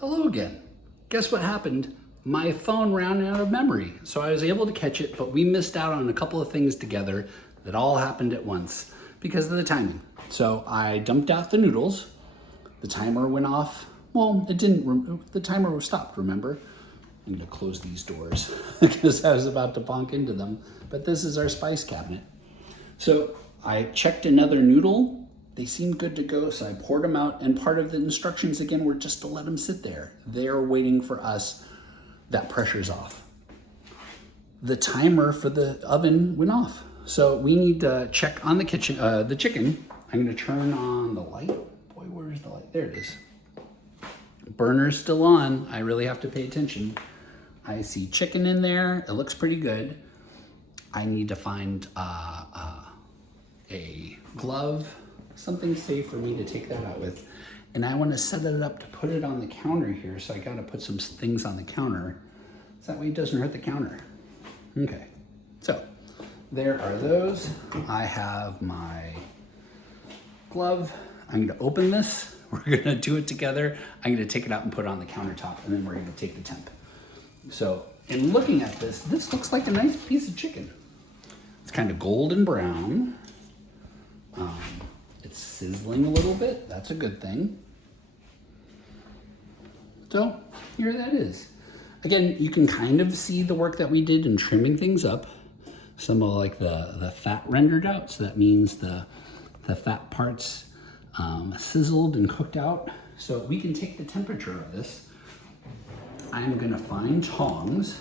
Hello again. Guess what happened? My phone ran out of memory, so I was able to catch it, but we missed out on a couple of things together that all happened at once because of the timing. So I dumped out the noodles. The timer went off. Well, it didn't, the timer was stopped, remember? I'm gonna close these doors because I was about to bonk into them, but this is our spice cabinet. So I checked another noodle. They seemed good to go, so I poured them out, and part of the instructions again were just to let them sit there. They're waiting for us. That pressure's off. The timer for the oven went off. So we need to check on the chicken. I'm gonna turn on the light. Boy, where's the light? There it is. Burner's still on. I really have to pay attention. I see chicken in there. It looks pretty good. I need to find a glove, something safe for me to take that out with. And I want to set it up to put it on the counter here. So I got to put some things on the counter. So that way it doesn't hurt the counter. Okay, so there are those. I have my glove. I'm going to open this. We're going to do it together. I'm going to take it out and put it on the countertop, and then we're going to take the temp. So in looking at this, this looks like a nice piece of chicken. It's kind of golden brown. It's sizzling a little bit. That's a good thing. So here that is. Again, you can kind of see the work that we did in trimming things up. Some of like the fat rendered out. So that means the fat parts sizzled and cooked out. So we can take the temperature of this. I'm gonna find tongs.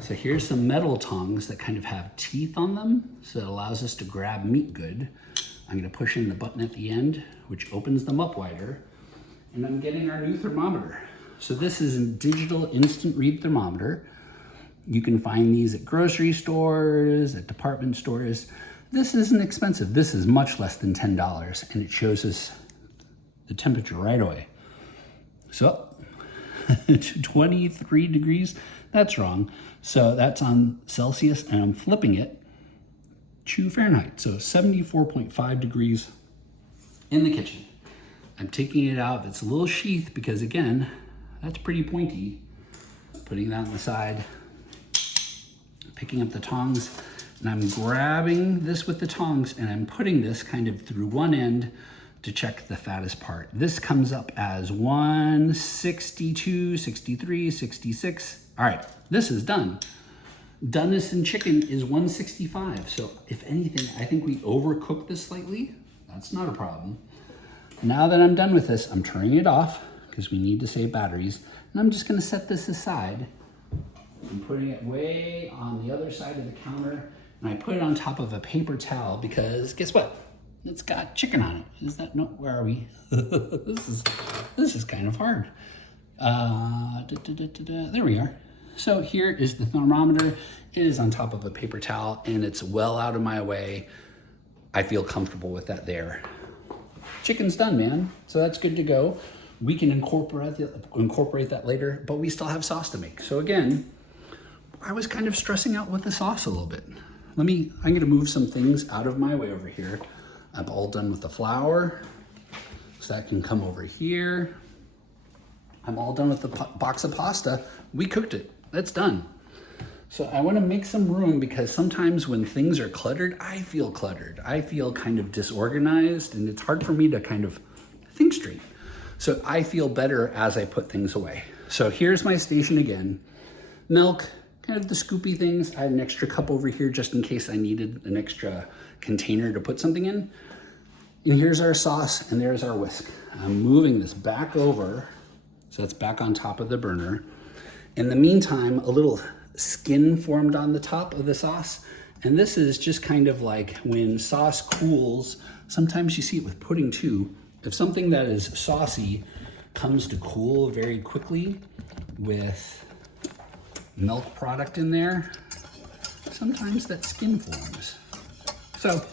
So here's some metal tongs that kind of have teeth on them. So it allows us to grab meat good. I'm gonna push in the button at the end, which opens them up wider. And I'm getting our new thermometer. So this is a digital instant read thermometer. You can find these at grocery stores, at department stores. This isn't expensive. This is much less than $10, and it shows us the temperature right away. So 23 degrees, that's wrong. So that's on Celsius, and I'm flipping it to Fahrenheit. So 74.5 degrees in the kitchen. I'm taking it out. It's a little sheath because again, that's pretty pointy. Putting that on the side, picking up the tongs, and I'm grabbing this with the tongs, and I'm putting this kind of through one end to check the fattest part. This comes up as 162, 63, 66. All right, this is done. Doneness in chicken is 165. So if anything, I think we overcooked this slightly. That's not a problem. Now that I'm done with this, I'm turning it off because we need to save batteries. And I'm just gonna set this aside. I'm putting it way on the other side of the counter. And I put it on top of a paper towel because guess what? It's got chicken on it. Is that, no, where are we? This is kind of hard. There we are. So here is the thermometer. It is on top of a paper towel and it's well out of my way. I feel comfortable with that there. Chicken's done, man. So that's good to go. We can incorporate that later, but we still have sauce to make. So again, I was kind of stressing out with the sauce a little bit. I'm gonna move some things out of my way over here. I'm all done with the flour, so that can come over here. I'm all done with the box of pasta. We cooked it, that's done. So I wanna make some room because sometimes when things are cluttered, I feel cluttered. I feel kind of disorganized and it's hard for me to kind of think straight. So I feel better as I put things away. So here's my station again. Milk, kind of the scoopy things. I had an extra cup over here just in case I needed an extra container to put something in. And here's our sauce and there's our whisk. I'm moving this back over so it's back on top of the burner. In the meantime, a little skin formed on the top of the sauce. And this is just kind of like when sauce cools, sometimes you see it with pudding too. If something that is saucy comes to cool very quickly with milk product in there, sometimes that skin forms. So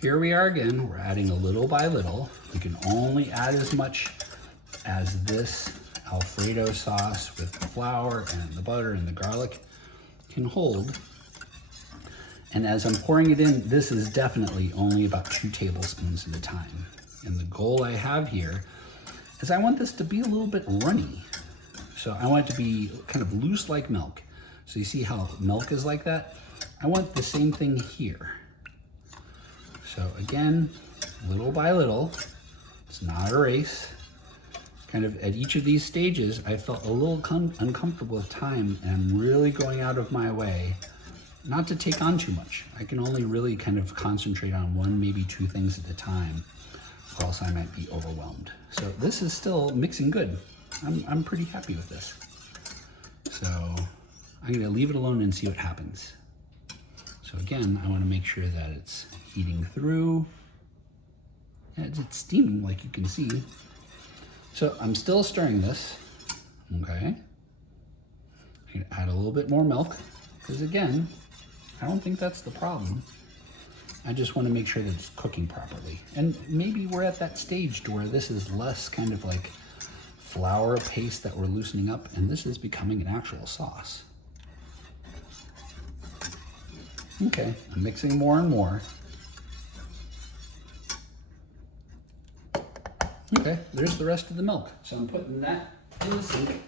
here we are again, we're adding a little by little. We can only add as much as this Alfredo sauce with the flour and the butter and the garlic can hold. And as I'm pouring it in, this is definitely only about 2 tablespoons at a time. And the goal I have here is I want this to be a little bit runny. So I want it to be kind of loose like milk. So you see how milk is like that? I want the same thing here. So again, little by little, it's not a race. Kind of at each of these stages, I felt a little uncomfortable with time, and I'm really going out of my way not to take on too much. I can only really kind of concentrate on one, maybe two things at a time, or else I might be overwhelmed. So this is still mixing good. I'm pretty happy with this. So I'm gonna leave it alone and see what happens. So again, I wanna make sure that it's heating through. It's steaming like you can see. So I'm still stirring this, okay? I can add a little bit more milk, because again, I don't think that's the problem. I just want to make sure that it's cooking properly. And maybe we're at that stage to where this is less kind of like flour paste that we're loosening up, and this is becoming an actual sauce. Okay, I'm mixing more and more. Okay, there's the rest of the milk. So I'm putting that in the sink.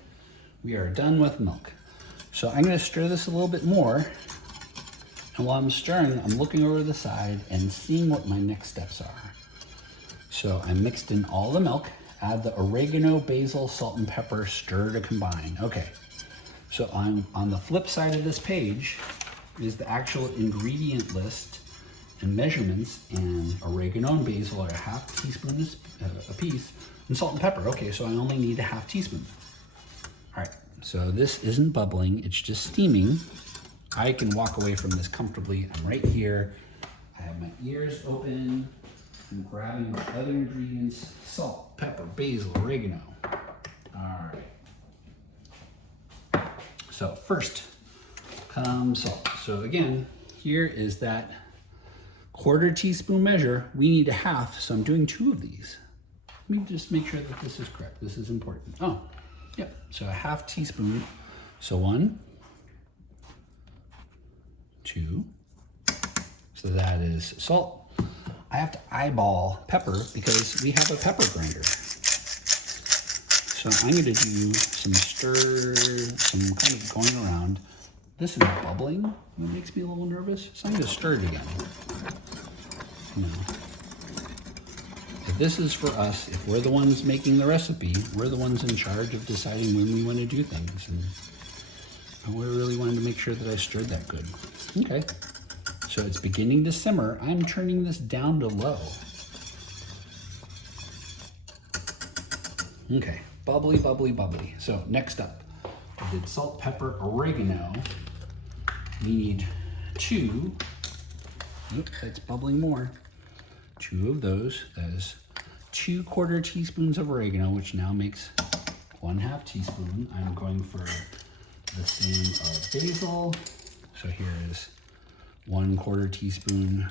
We are done with milk. So I'm gonna stir this a little bit more. And while I'm stirring, I'm looking over the side and seeing what my next steps are. So I mixed in all the milk, add the oregano, basil, salt, and pepper, stir to combine. Okay, so on the flip side of this page is the actual ingredient list and measurements, and oregano and basil are a half teaspoon a piece, and salt and pepper. Okay, so I only need a half teaspoon. All right, so this isn't bubbling, it's just steaming. I can walk away from this comfortably. I'm right here. I have my ears open. I'm grabbing my other ingredients: salt, pepper, basil, oregano. All right. So first comes salt. So again, here is that 1/4 teaspoon measure. We need a half, so I'm doing 2 of these. Let me just make sure that this is correct. This is important. Oh, yep. So a half teaspoon. So 1, 2. So that is salt. I have to eyeball pepper because we have a pepper grinder. So I'm going to do some stir, some kind of going around. This is bubbling. It makes me a little nervous. So I'm going to stir it again. You know, if this is for us, if we're the ones making the recipe, we're the ones in charge of deciding when we want to do things. And I really wanted to make sure that I stirred that good. Okay, so it's beginning to simmer. I'm turning this down to low. Okay, bubbly, bubbly, bubbly. So next up, I did salt, pepper, oregano. We need 2. Oop, that's bubbling more. 2 of those. That is 2/4 teaspoons of oregano, which now makes 1/2 teaspoon. I'm going for the same of basil. So here is 1/4 teaspoon,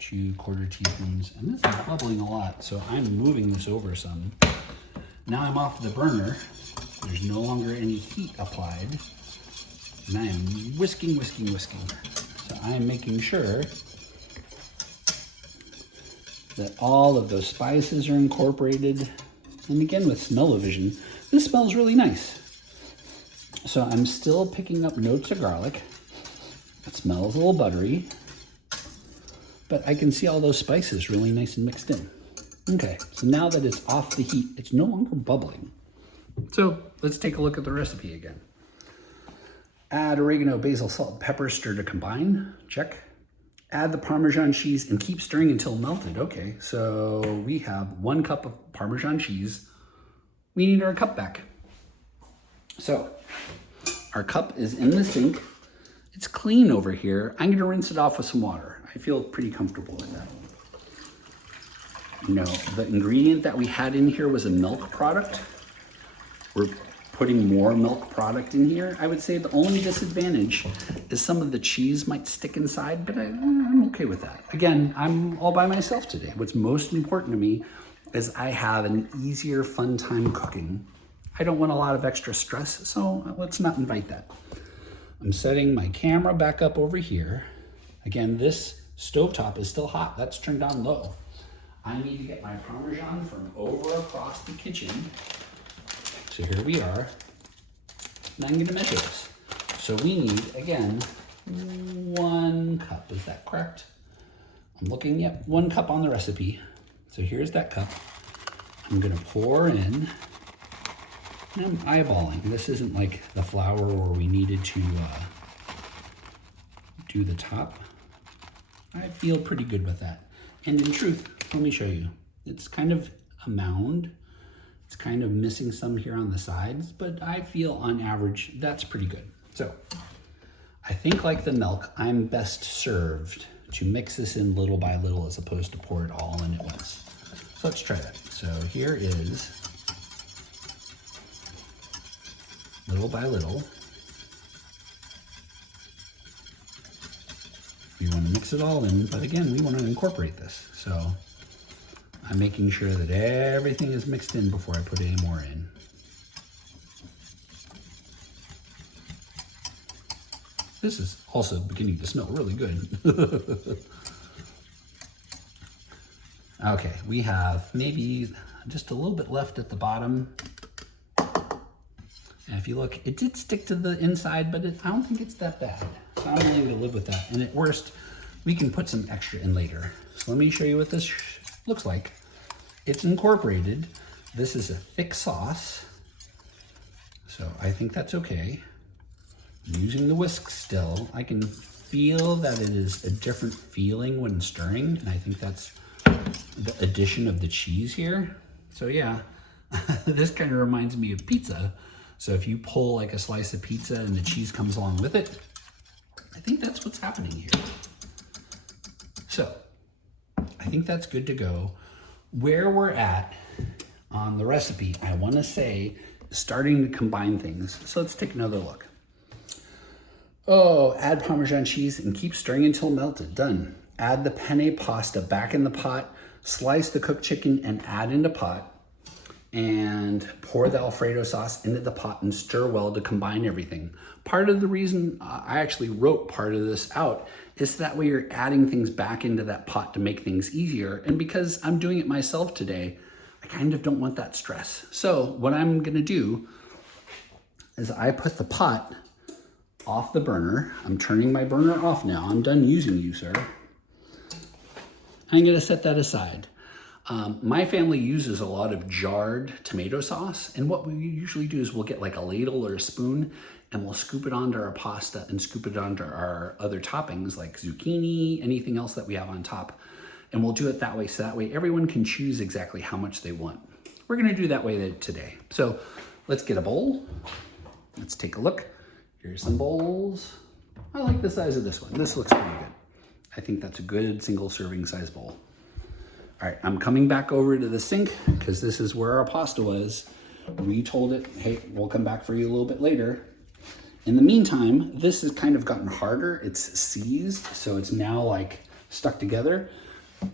2/4 teaspoons, and this is bubbling a lot, so I'm moving this over some. Now I'm off the burner. There's no longer any heat applied, and I am whisking, whisking, whisking. So I am making sure that all of those spices are incorporated. And again, with smell-o-vision, this smells really nice. So I'm still picking up notes of garlic. It smells a little buttery, but I can see all those spices really nice and mixed in. Okay, so now that it's off the heat, it's no longer bubbling. So let's take a look at the recipe again. Add oregano, basil, salt, pepper, stir to combine. Check. Add the Parmesan cheese and keep stirring until melted. Okay, so we have 1 cup of Parmesan cheese. We need our cup back. So our cup is in the sink. It's clean over here. I'm gonna rinse it off with some water. I feel pretty comfortable with that. You know, the ingredient that we had in here was a milk product. We're putting more milk product in here. I would say the only disadvantage is some of the cheese might stick inside, but I'm okay with that. Again, I'm all by myself today. What's most important to me is I have an easier, fun time cooking. I don't want a lot of extra stress, so let's not invite that. I'm setting my camera back up over here. Again, this stovetop is still hot. That's turned on low. I need to get my Parmesan from over across the kitchen. So here we are. And I'm going to measure this. So we need, again, 1 cup. Is that correct? I'm looking at 1 cup on the recipe. So here's that cup. I'm going to pour in, and I'm eyeballing. This isn't like the flour where we needed to do the top. I feel pretty good with that. And in truth, let me show you. It's kind of a mound. It's kind of missing some here on the sides, but I feel on average, that's pretty good. So I think like the milk, I'm best served to mix this in little by little as opposed to pour it all in at once. So let's try that. So here is little by little. We want to mix it all in, but again, we want to incorporate this. So I'm making sure that everything is mixed in before I put any more in. This is also beginning to smell really good. Okay, we have maybe just a little bit left at the bottom. And if you look, it did stick to the inside, but I don't think it's that bad. So I'm willing to live with that. And at worst, we can put some extra in later. So let me show you what this looks like. It's incorporated. This is a thick sauce. So I think that's okay. I'm using the whisk still. I can feel that it is a different feeling when stirring. And I think that's the addition of the cheese here. So yeah, this kind of reminds me of pizza. So if you pull like a slice of pizza and the cheese comes along with it, I think that's what's happening here. So I think that's good to go. Where we're at on the recipe, I want to say, starting to combine things. So let's take another look. Oh, add Parmesan cheese and keep stirring until melted. Done. Add the penne pasta back in the pot, slice the cooked chicken and add into pot, and pour the Alfredo sauce into the pot and stir well to combine everything. Part of the reason I actually wrote part of this out is that way you're adding things back into that pot to make things easier. And because I'm doing it myself today, I kind of don't want that stress. So what I'm gonna do is I put the pot off the burner. I'm turning my burner off now. I'm done using you, sir. I'm gonna set that aside. My family uses a lot of jarred tomato sauce, and what we usually do is we'll get like a ladle or a spoon and we'll scoop it onto our pasta and scoop it onto our other toppings like zucchini, anything else that we have on top. And we'll do it that way, so that way everyone can choose exactly how much they want. We're gonna do that way today. So let's get a bowl. Let's take a look. Here's some bowls. I like the size of this one. This looks pretty good. I think that's a good single serving size bowl. All right, I'm coming back over to the sink because this is where our pasta was. We told it, hey, we'll come back for you a little bit later. In the meantime, this has kind of gotten harder. It's seized, so it's now like stuck together.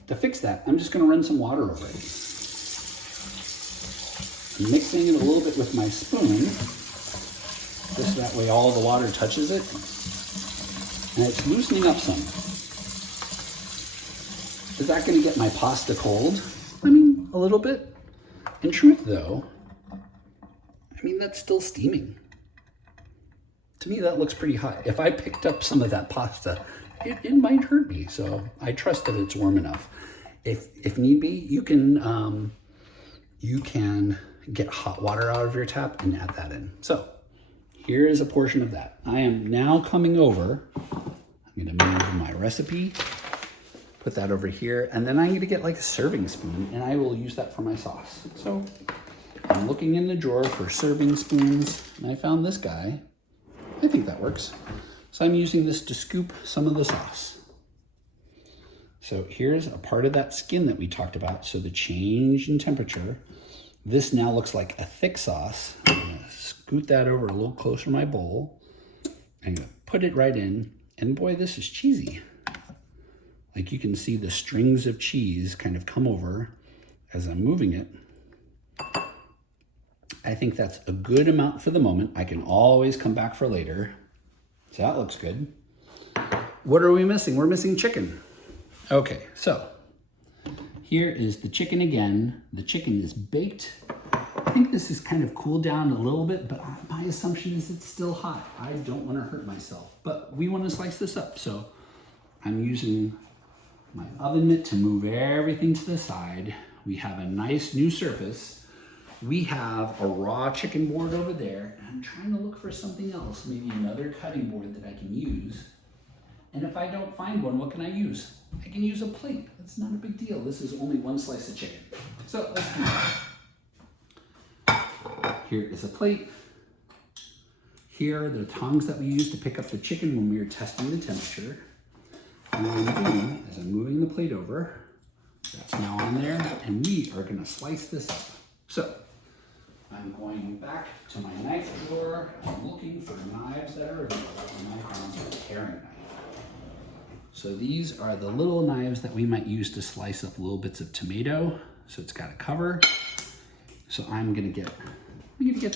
To fix that, I'm just gonna run some water over it. I'm mixing it a little bit with my spoon, just that way all the water touches it. And it's loosening up some. Is that gonna get my pasta cold? I mean, a little bit. In truth though, I mean, that's still steaming. To me, that looks pretty hot. If I picked up some of that pasta, it might hurt me. So I trust that it's warm enough. If need be, you can get hot water out of your tap and add that in. So here is a portion of that. I am now coming over. I'm gonna move my recipe, put that over here, and then I'm gonna get like a serving spoon and I will use that for my sauce. So I'm looking in the drawer for serving spoons and I found this guy. I think that works. So I'm using this to scoop some of the sauce. So here's a part of that skin that we talked about. So the change in temperature. This now looks like a thick sauce. I'm gonna scoot that over a little closer to my bowl. I'm gonna put it right in. And boy, this is cheesy. Like you can see the strings of cheese kind of come over as I'm moving it. I think that's a good amount for the moment. I can always come back for later. So that looks good. What are we missing? We're missing chicken. Okay, so Here is the chicken again. The chicken is baked. I think this is kind of cooled down a little bit, but my assumption is it's still hot. I don't want to hurt myself, but we want to slice this up. So I'm using my oven mitt to move everything to the side. We have a nice new surface. We have a raw chicken board over there. And I'm trying to look for something else, maybe another cutting board that I can use. And if I don't find one, what can I use? I can use a plate. That's not a big deal. This is only one slice of chicken. So let's do that. Here is a plate. Here are the tongs that we used to pick up the chicken when we were testing the temperature. And what I'm doing is I'm moving the plate over. That's now on there, and we are gonna slice this up. So I'm going back to my knife drawer. I'm looking for knives that are available, and I found a paring knife. So these are the little knives that we might use to slice up little bits of tomato. So it's got a cover. So I'm gonna get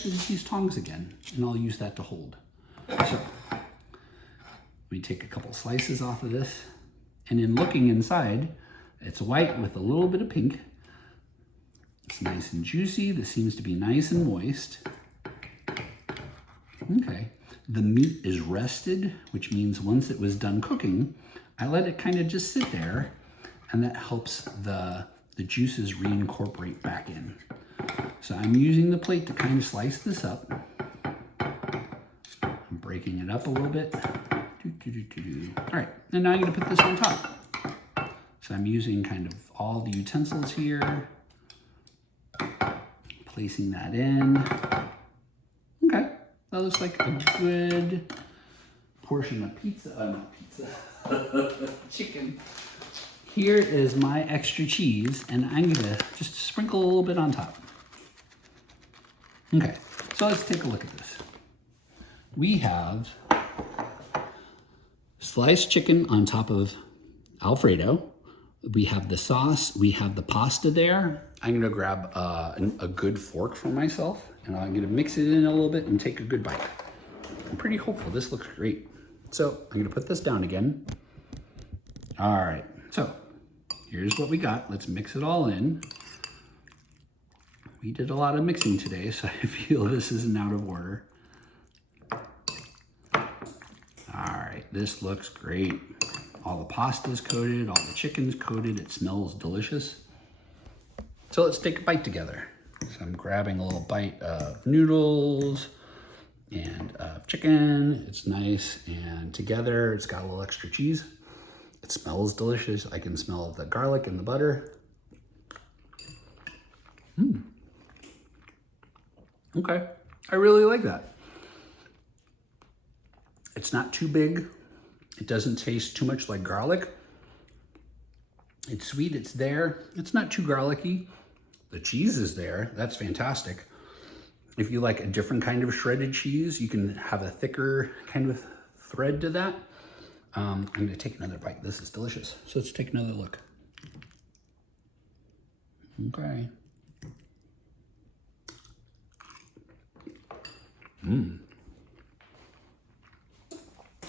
these tongs again, and I'll use that to hold. So we take a couple slices off of this, and in looking inside, it's white with a little bit of pink. It's nice and juicy. This seems to be nice and moist. Okay, the meat is rested, which means once it was done cooking, I let it kind of just sit there, and that helps the juices reincorporate back in. So I'm using the plate to kind of slice this up. I'm breaking it up a little bit. All right, and now I'm gonna put this on top. So I'm using kind of all the utensils here, placing that in. Okay, that looks like a good portion of chicken. Here is my extra cheese, and I'm gonna just sprinkle a little bit on top. Okay, so let's take a look at this. We have sliced chicken on top of Alfredo. We have the sauce, we have the pasta there. I'm gonna grab a good fork for myself, and I'm gonna mix it in a little bit and take a good bite. I'm pretty hopeful, this looks great. So I'm gonna put this down again. All right, so here's what we got. Let's mix it all in. We did a lot of mixing today, so I feel this isn't out of order. All right, this looks great. All the pasta's coated, all the chicken's coated. It smells delicious. So let's take a bite together. So I'm grabbing a little bite of noodles and chicken. It's nice, and together it's got a little extra cheese. It smells delicious. I can smell the garlic and the butter. Okay, I really like that. It's not too big. It doesn't taste too much like garlic. It's sweet, it's there. It's not too garlicky. The cheese is there, that's fantastic. If you like a different kind of shredded cheese, you can have a thicker kind of thread to that. I'm gonna take another bite. This is delicious. So let's take another look. Okay.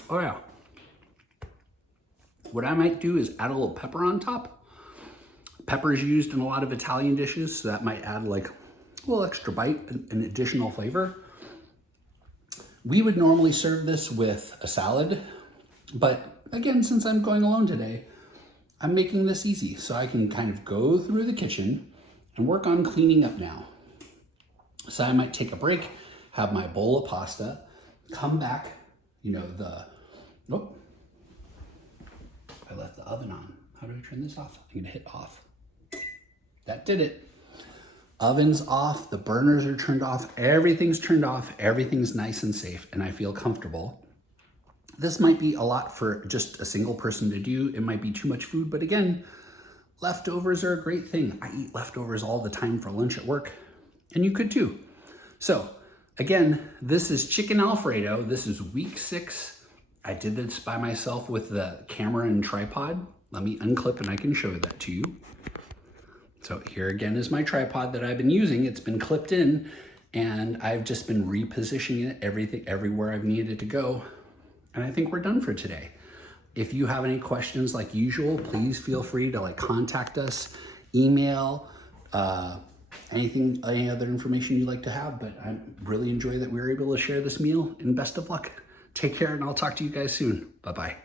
Oh yeah. What I might do is add a little pepper on top. Pepper is used in a lot of Italian dishes, so that might add like a little extra bite, an additional flavor. We would normally serve this with a salad, but again, since I'm going alone today, I'm making this easy so I can kind of go through the kitchen and work on cleaning up now. So I might take a break, have my bowl of pasta, come back, I left the oven on. How do I turn this off? I'm gonna hit off. That did it. Oven's off, the burners are turned off, everything's turned off, everything's nice and safe, and I feel comfortable. This might be a lot for just a single person to do. It might be too much food, but again, leftovers are a great thing. I eat leftovers all the time for lunch at work, and you could too. So again, this is Chicken Alfredo. This is week 6. I did this by myself with the camera and tripod. Let me unclip and I can show that to you. So here again is my tripod that I've been using. It's been clipped in, and I've just been repositioning it everywhere I've needed it to go. And I think we're done for today. If you have any questions like usual, please feel free to contact us, email, any other information you'd like to have, but I really enjoy that we were able to share this meal, and best of luck. Take care, and I'll talk to you guys soon. Bye-bye.